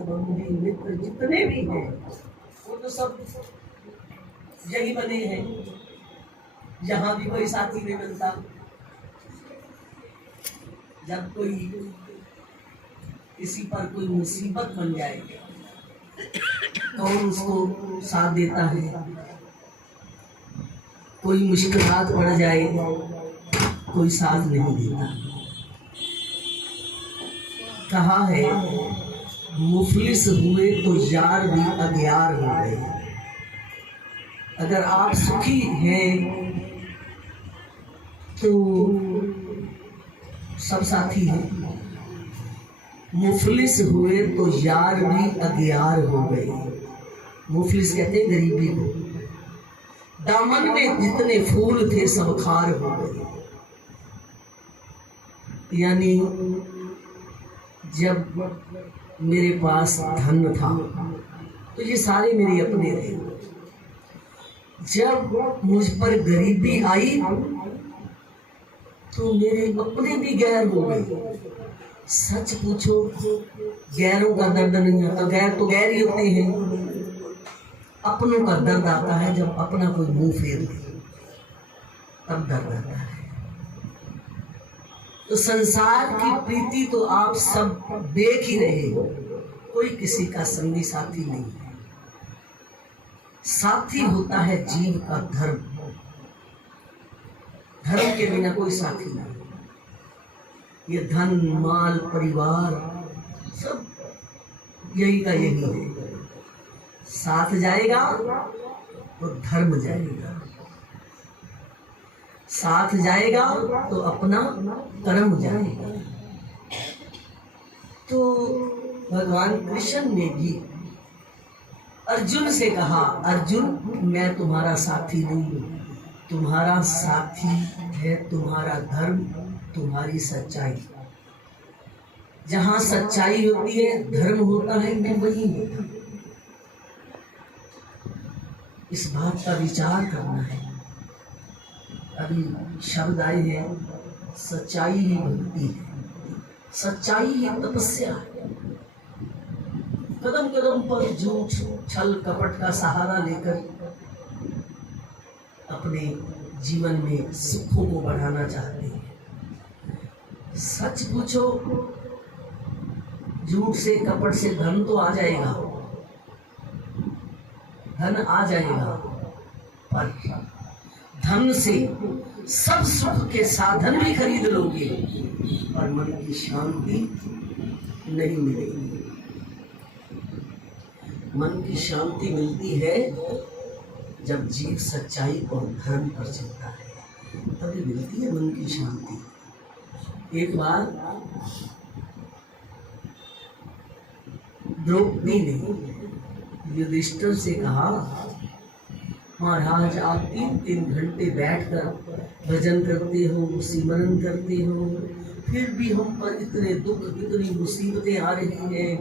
संबंधी मित्र जितने भी हैं वो तो सब यही बने हैं। यहाँ भी कोई साथी नहीं मिलता। जब कोई किसी पर कोई मुसीबत बन जाए कौन उसको साथ देता है? कोई मुश्किलात पड़ जाए कोई साथ नहीं देता। कहा है मुफलिस हुए तो यार भी अग्यार हो गए। अगर आप सुखी हैं तो सब साथी हैं, मुफलिस हुए तो यार भी अग्यार हो गए। मुफलिस कहते हैं गरीबी को। दामन में जितने फूल थे सब खार हो गए। यानी जब मेरे पास धन था तो ये सारे मेरे अपने थे। जब मुझ पर गरीबी आई तो मेरे अपने भी गैर हो गए। सच पूछो गैरों का दर्द नहीं आता। गैर तो गैर ही होते हैं। अपनों का दर्द आता है जब अपना कोई मुंह फेर ले, तब दर्द आता है। तो संसार की प्रीति तो आप सब देख ही रहे हो। कोई किसी का संगी साथी नहीं है। साथी होता है जीव का धर्म। धर्म के बिना कोई साथी नहीं। ये धन माल परिवार सब यही का यही है। साथ जाएगा तो धर्म जाएगा, साथ जाएगा तो अपना कर्म जाएगा। तो भगवान कृष्ण ने भी अर्जुन से कहा, अर्जुन मैं तुम्हारा साथी नहीं हूँ, तुम्हारा साथी है तुम्हारा धर्म, तुम्हारी सच्चाई। जहाँ सच्चाई होती है धर्म होता है, मैं वही हूँ। इस बात का विचार करना है। अभी शब्द आए हैं सच्चाई ही भक्ति है, सच्चाई ही तपस्या है। कदम कदम पर झूठ छल कपट का सहारा लेकर अपने जीवन में सुखों को बढ़ाना चाहते हैं। सच पूछो झूठ से कपट से धन तो आ जाएगा, धन आ जाएगा, पर धन से सब सुख के साधन भी खरीद लोगे पर मन की शांति नहीं मिलेगी। मन की शांति मिलती है जब जीव सच्चाई और धर्म पर चलता है, तभी मिलती है मन की शांति। एक बार द्रौपदी ने युधिष्ठिर से कहा, महाराज आप 3-3 घंटे बैठकर भजन करते हो, सिमरन करते हो, फिर भी हम पर इतने दुख इतनी मुसीबतें आ रही हैं,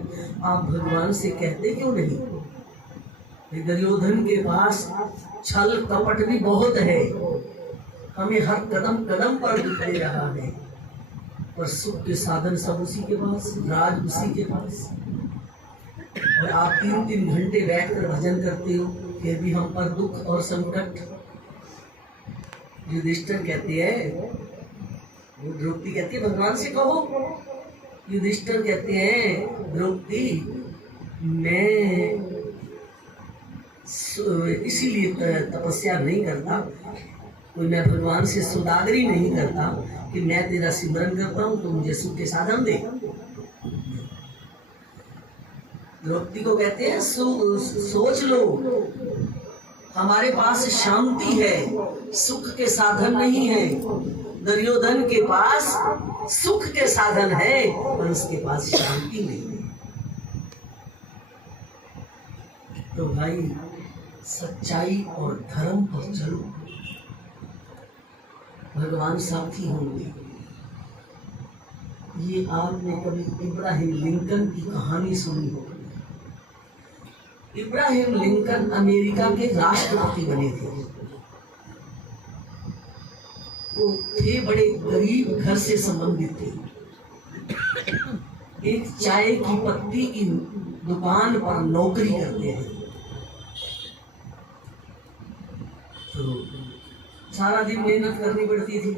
आप भगवान से कहते क्यों नहीं? दुर्योधन के पास छल कपट भी बहुत है, हमें हर कदम कदम पर दुख दे रहा है, पर सुख के साधन सब उसी के पास, राज उसी के पास। और आप 3-3 घंटे बैठकर भजन करते हो, फिर भी हम पर दुख और संकट। युधिष्ठिर कहते हैं, वो द्रौपदी कहती है भगवान से कहो। युधिष्ठिर कहते हैं द्रौपदी मैं इसीलिए तपस्या नहीं करता, कोई मैं भगवान से सुदागरी नहीं करता कि मैं तेरा सिमरन करता हूँ तो मुझे सुख के साधन दे। द्रौपदी को कहते हैं सोच लो, हमारे पास शांति है, सुख के साधन नहीं है। दुर्योधन के पास सुख के साधन है पर उसके पास शांति नहीं है। तो भाई सच्चाई और धर्म पर चलो, भगवान साथी होंगे। ये आपने कभी इब्राहिम लिंकन की कहानी सुनी होगी। इब्राहिम लिंकन अमेरिका के राष्ट्रपति बने थे। वो थे बड़े गरीब घर से संबंधित थे। एक चाय की पत्ती की दुकान पर नौकरी करते हैं। तो सारा दिन मेहनत करनी पड़ती थी,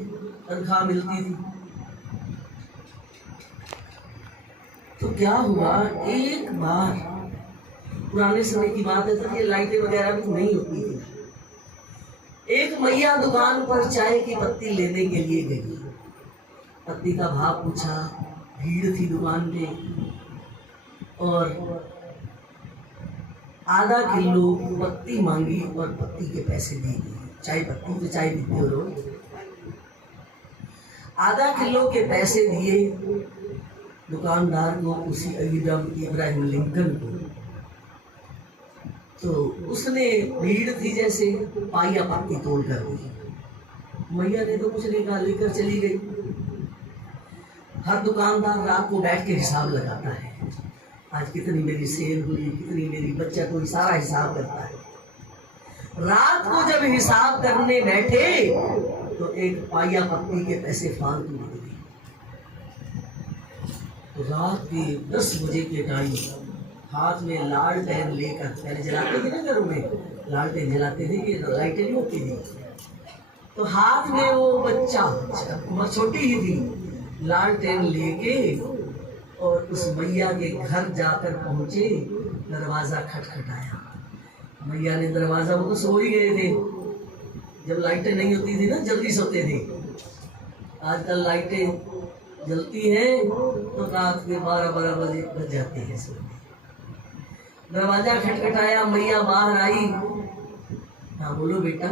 तनख्वाह मिलती थी। तो क्या हुआ, एक बार, पुराने समय की बात है, तब ये लाइटें वगैरह भी नहीं होती थी। एक मैया दुकान पर चाय की पत्ती लेने के लिए गई। पत्ती का भाव पूछा, भीड़ थी दुकान पे, और आधा किलो पत्ती मांगी और पत्ती के पैसे दे दिए। चाय पत्ती तो चाय पीते हो लोग। आधा किलो के पैसे दिए दुकानदार को, उसी इब्राहिम लिंकन को। तो उसने, भीड़ थी जैसे, पाइया पत्ती तोड़ कर दी। मैया ने तो कुछ नहीं कहा, लेकर चली गई। हर दुकानदार रात को बैठ के हिसाब लगाता है, आज कितनी मेरी सेल हुई, कितनी मेरी बच्चा, कोई सारा हिसाब करता है। रात को जब हिसाब करने बैठे तो एक पाइया पत्ती के पैसे फालतू मिल गए। तो रात के 10 बजे के टाइम हाथ में लालटेन लेकर, पहले जलाते थे ना घरों में, लालटेन जलाते थे, ये लाइटें नहीं होती थी। तो हाथ में वो बच्चा, उम्र छोटी ही थी, लालटेन लेके और उस मैया के घर जाकर पहुंचे। दरवाजा खटखटाया। मैया ने दरवाजा, वो तो सो ही गए थे, जब लाइटें नहीं होती थी ना, जल्दी सोते थे। आजकल लाइटें जलती हैं तो रात के 12-12 बजे बज जाते हैं सोने। दरवाजा खटखटाया, मैया बाहर आई। हाँ बोलो बेटा।